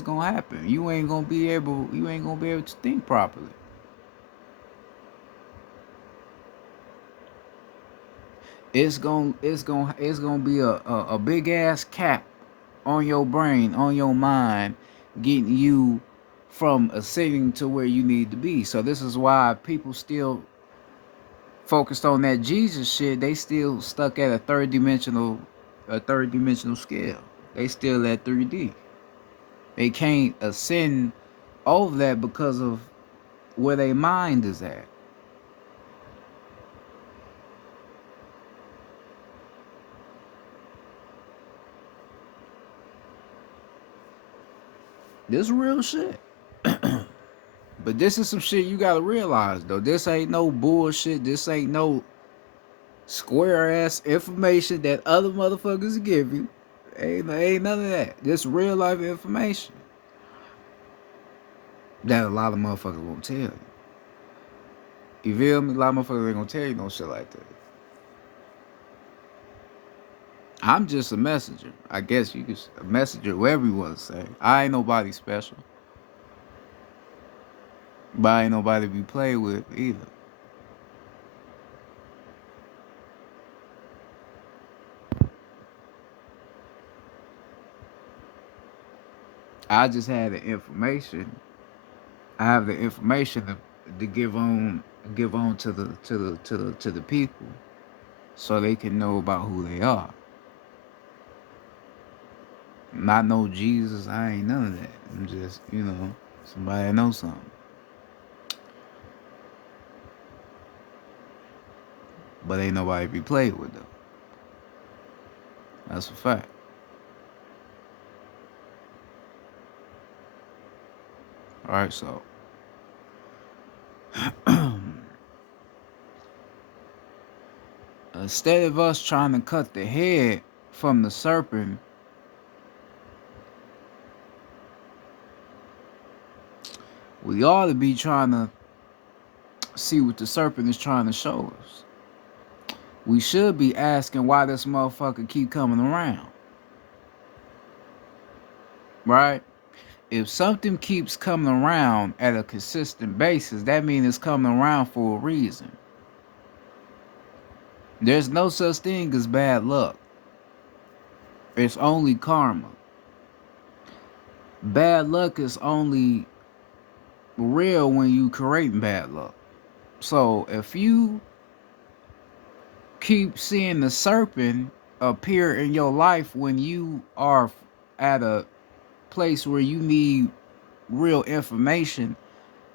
gonna happen? You ain't gonna be able to think properly. It's gonna be a big ass cap on your brain, on your mind, getting you from ascending to where you need to be. So this is why people still focused on that Jesus shit. They still stuck at a third dimensional scale. They still at 3D. They can't ascend over that because of where their mind is at. This real shit. But this is some shit you gotta realize though. This ain't no bullshit. This ain't no square ass information that other motherfuckers give you. Ain't none of that. This real life information that a lot of motherfuckers won't tell you. You feel me? A lot of motherfuckers ain't gonna tell you no shit like that. I'm just a messenger. I guess you could a messenger, whatever you want to say. I ain't nobody special, but I ain't nobody to be played with either. I just had the information. I have the information to give on to the people so they can know about who they are. Not know Jesus, I ain't none of that. I'm just, somebody that knows something. But ain't nobody be played with though. That's a fact. Alright, so instead of us trying to cut the head from the serpent, we ought to be trying to see what the serpent is trying to show us. We should be asking why this motherfucker keep coming around. Right? If something keeps coming around at a consistent basis, that means it's coming around for a reason. There's no such thing as bad luck. It's only karma. Bad luck is only real when you create bad luck. So if you keep seeing the serpent appear in your life when you are at a place where you need real information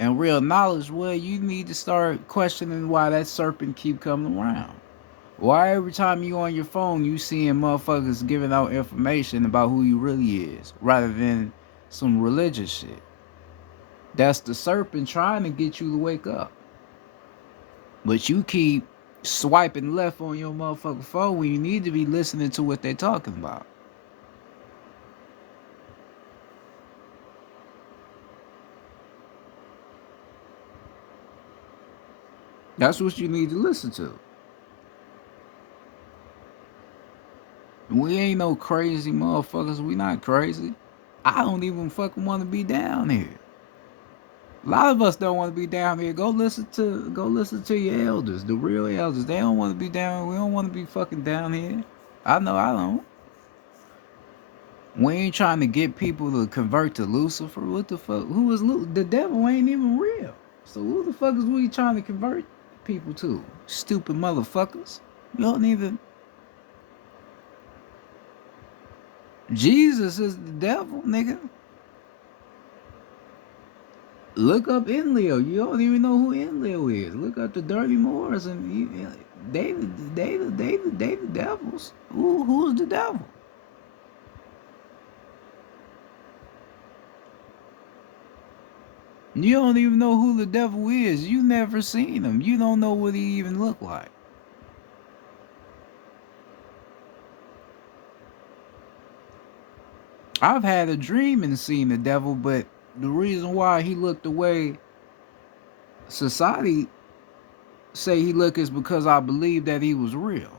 and real knowledge, well, you need to start questioning why that serpent keep coming around. Why every time you on your phone you seeing motherfuckers giving out information about who you really is rather than some religious shit? That's the serpent trying to get you to wake up. But you keep swiping left on your motherfucking phone when you need to be listening to what they're talking about. That's what you need to listen to. We ain't no crazy motherfuckers. We not crazy. I don't even fucking want to be down here. A lot of us don't want to be down here. Go listen to your elders, the real elders. They don't want to be down. We don't want to be fucking down here. I know I don't. We ain't trying to get people to convert to Lucifer. What the fuck? Who is the devil? Ain't even real. So who the fuck is we trying to convert people to? Stupid motherfuckers. You don't even. Jesus is the devil, nigga. Look up Enlil. You don't even know who Enlil is. Look up the Dirty Moors and they the devils. Who's the devil? You don't even know who the devil is. You never seen him. You don't know what he even look like. I've had a dream and seen the devil, but the reason why he looked the way society say he look is because I believe that he was real.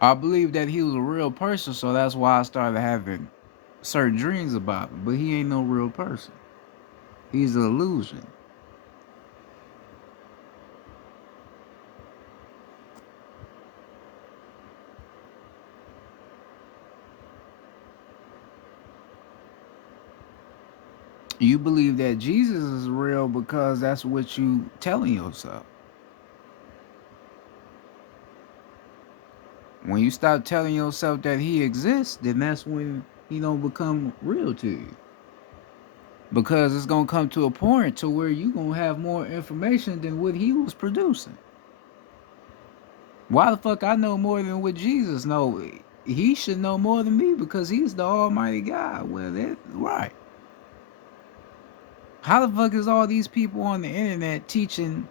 I believe that he was a real person, so that's why I started having certain dreams about him. But he ain't no real person. He's an illusion. You believe that Jesus is real because that's what you telling yourself. When you stop telling yourself that he exists, then that's when he don't become real to you. Because it's gonna come to a point to where you gonna have more information than what he was producing. Why the fuck I know more than what Jesus know? He should know more than me because he's the Almighty God. Well, that right. How the fuck is all these people on the internet teaching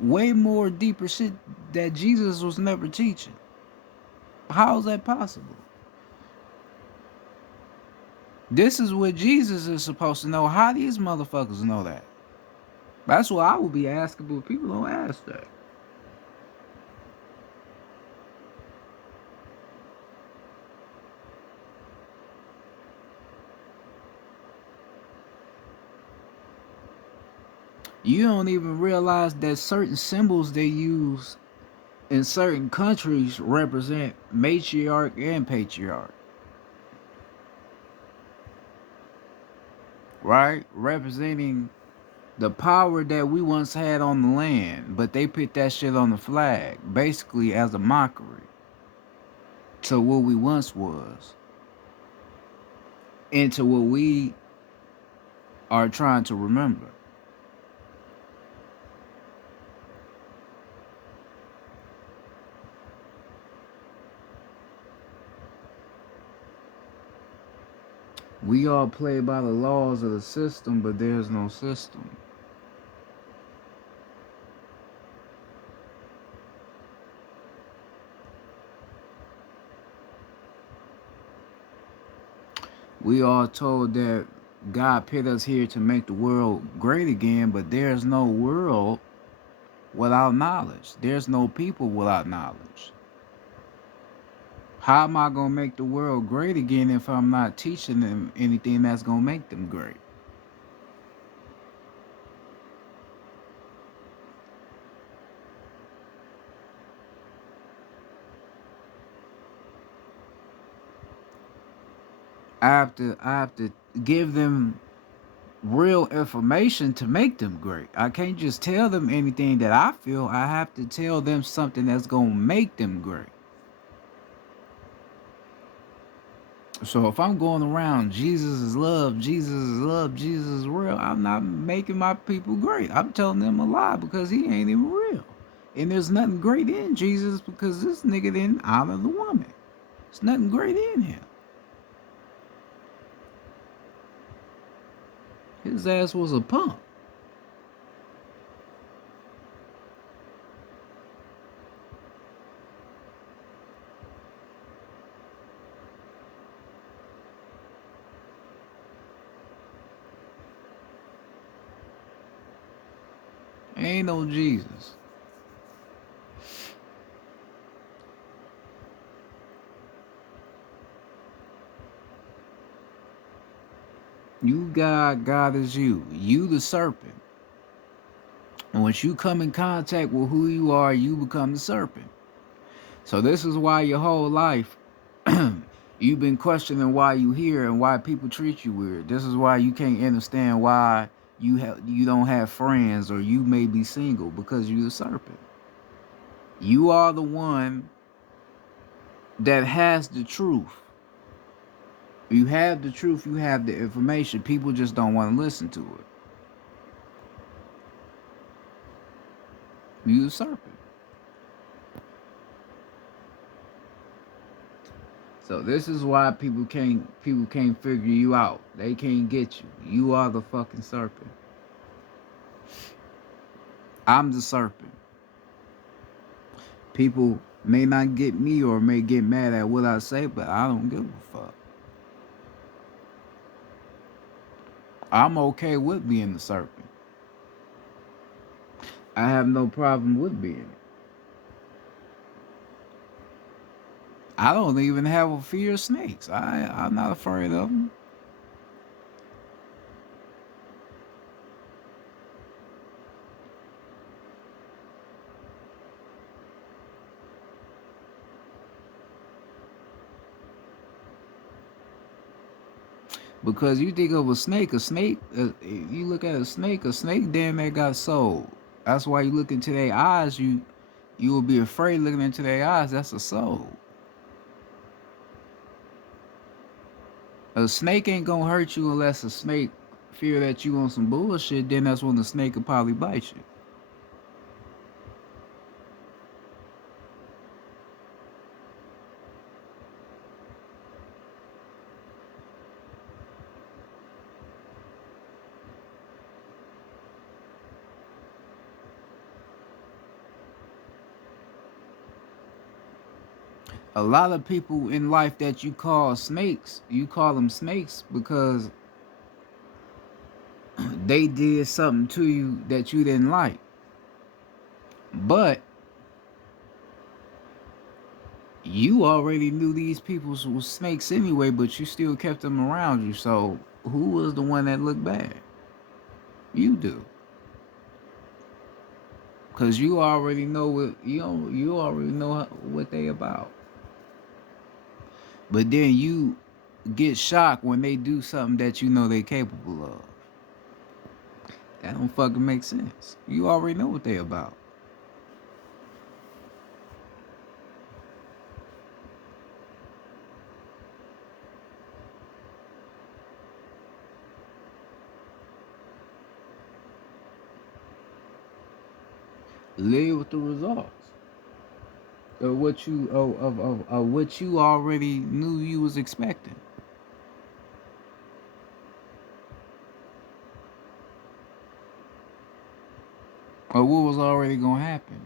way more deeper shit that Jesus was never teaching? How is that possible? This is what Jesus is supposed to know. How these motherfuckers know that? That's what I would be asking, but people don't ask that. You don't even realize that certain symbols they use in certain countries represent matriarch and patriarch, right? Representing the power that we once had on the land, but they put that shit on the flag, basically as a mockery to what we once was, and to what we are trying to remember. We all play by the laws of the system, but there's no system. We are told that God put us here to make the world great again, but there's no world without knowledge. There's no people without knowledge. How am I going to make the world great again if I'm not teaching them anything that's going to make them great? I have to give them real information to make them great. I can't just tell them anything that I feel. I have to tell them something that's going to make them great. So if I'm going around Jesus is love, Jesus is love, Jesus is real, I'm not making my people great. I'm telling them a lie because he ain't even real. And there's nothing great in Jesus because this nigga didn't honor the woman. There's nothing great in him. His ass was a punk. Ain't no Jesus. You God, God is you. You the serpent. And once you come in contact with who you are, you become the serpent. So this is why your whole life you've been questioning why you here and why people treat you weird. This is why you can't understand why you don't have friends or you may be single because you're the serpent. You are the one that has the truth. You have the truth, you have the information. People just don't want to listen to it. You the serpent. So this is why people can't figure you out. They can't get you. You are the fucking serpent. I'm the serpent. People may not get me or may get mad at what I say, but I don't give a fuck. I'm okay with being the serpent. I have no problem with being it. I don't even have a fear of snakes. I'm not afraid of them. Because you think of you look at a snake damn near got soul. That's why you look into their eyes, you will be afraid looking into their eyes. That's a soul. A snake ain't gonna hurt you unless a snake fear that you on some bullshit. Then that's when the snake will probably bite you. A lot of people in life that you call snakes, you call them snakes because they did something to you that you didn't like. But you already knew these people were snakes anyway, but you still kept them around you. So who was the one that looked bad? You do. Cause you already know what you already know what they about. But then you get shocked when they do something that you know they capable of. That don't fucking make sense. You already know what they about. Live with the results of what you of what you already knew you was expecting, or what was already gonna happen.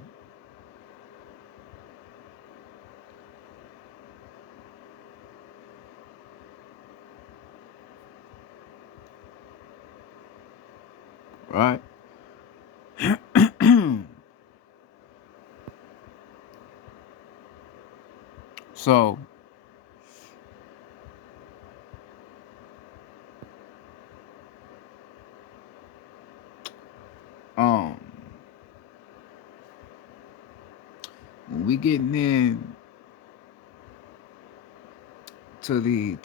Right? So, um, when we getting in to the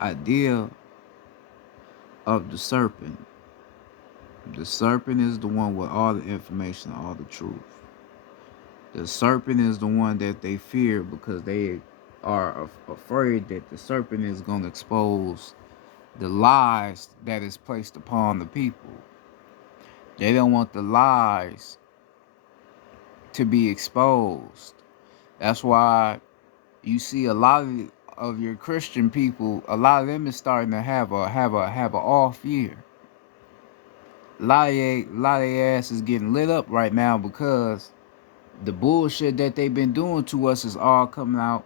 idea of the serpent. The serpent is the one with all the information, all the truth. The serpent is the one that they fear because they are afraid that the serpent is going to expose the lies that is placed upon the people. They don't want the lies to be exposed. That's why you see a lot of your Christian people, a lot of them is starting to have a off year. A lot of their ass is getting lit up right now because the bullshit that they've been doing to us is all coming out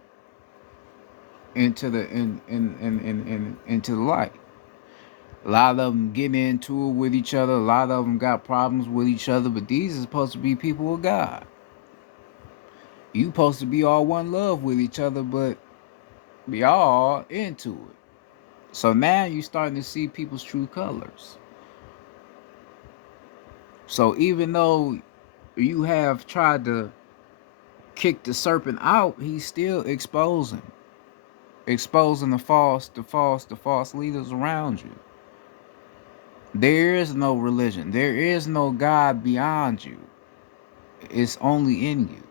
into the into the light. A lot of them getting into it with each other. A lot of them got problems with each other. But these are supposed to be people of God. You supposed to be all one love with each other, but we all into it. So now you starting to see people's true colors. So even though you have tried to kick the serpent out, he's still exposing the false leaders around you. There is no religion. There is no God beyond you. It's only in you.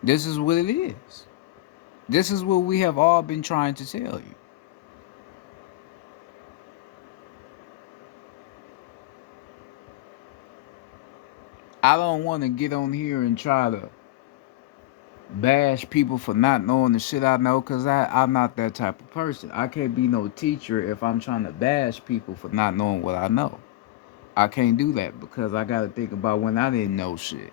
This is what it is. This is what we have all been trying to tell you. I don't want to get on here and try to bash people for not knowing the shit I know, because I'm not that type of person. I can't be no teacher if I'm trying to bash people for not knowing what I know. I can't do that because I got to think about when I didn't know shit.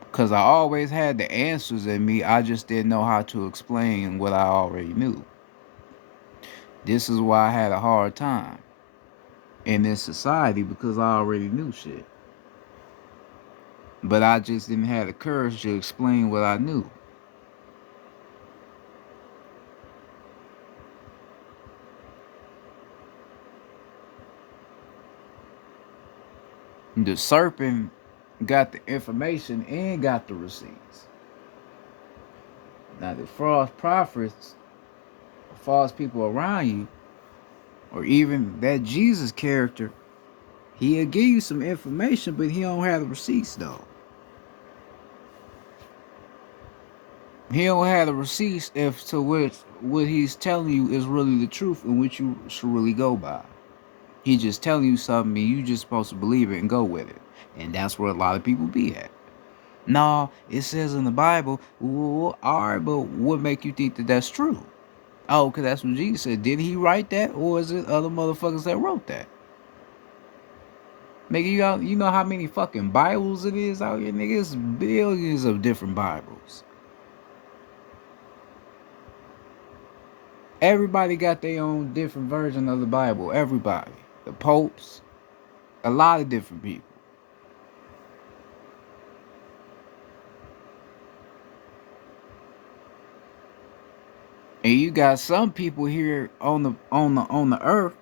Because I always had the answers in me, I just didn't know how to explain what I already knew. This is why I had a hard time in this society, because I already knew shit. But I just didn't have the courage to explain what I knew. The serpent got the information and got the receipts. Now the false prophets, false people around you, or even that Jesus character, he'll give you some information, but he don't have the receipts though. He don't have the receipts if to which what he's telling you is really the truth and which you should really go by. He just telling you something and you just supposed to believe it and go with it. And that's where a lot of people be at. No, it says in the Bible. Well, all right, but what make you think that that's true? Oh, because that's what Jesus said. Did he write that, or is it other motherfuckers that wrote that? Nigga, you know how many fucking Bibles it is out here? Nigga, it's billions of different Bibles. Everybody got their own different version of the Bible. Everybody. The popes, a lot of different people. And you got some people here on the earth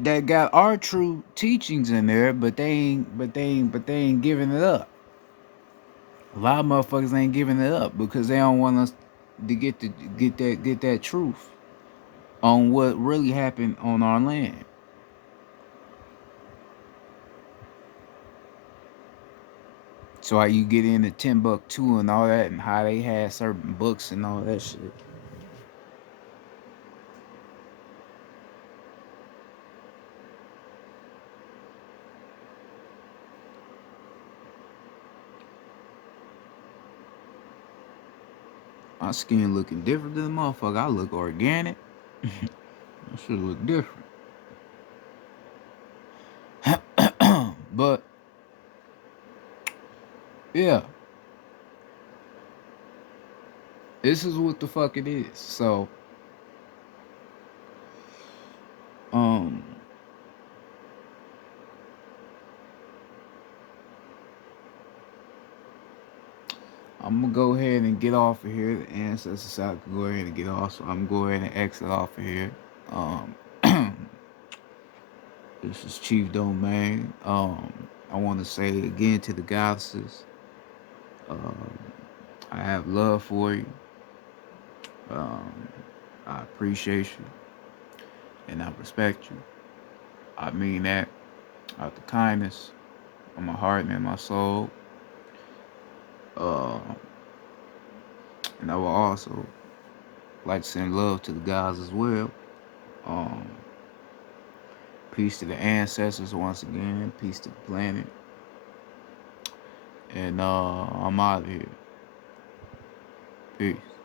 that got our true teachings in there, but they ain't giving it up. A lot of motherfuckers ain't giving it up because they don't want us to get that truth on what really happened on our land. So how you get into Timbuktu and all that, and how they had certain books and all that shit. My skin looking different than the motherfucker. I look organic. I should look different. But yeah, this is what the fuck it is. So um I'm gonna go ahead and get off of here. The ancestors out to go ahead and get off. So I'm gonna go ahead and exit off of here. Um this is Chief Domain. I wanna say again to the goddesses, um, I have love for you. Um, I appreciate you and I respect you. I mean that out the kindness of my heart and in my soul. Uh, and I will also like to send love to the guys as well. Um, peace to the ancestors once again. Peace to the planet. And I'm out of here. Peace.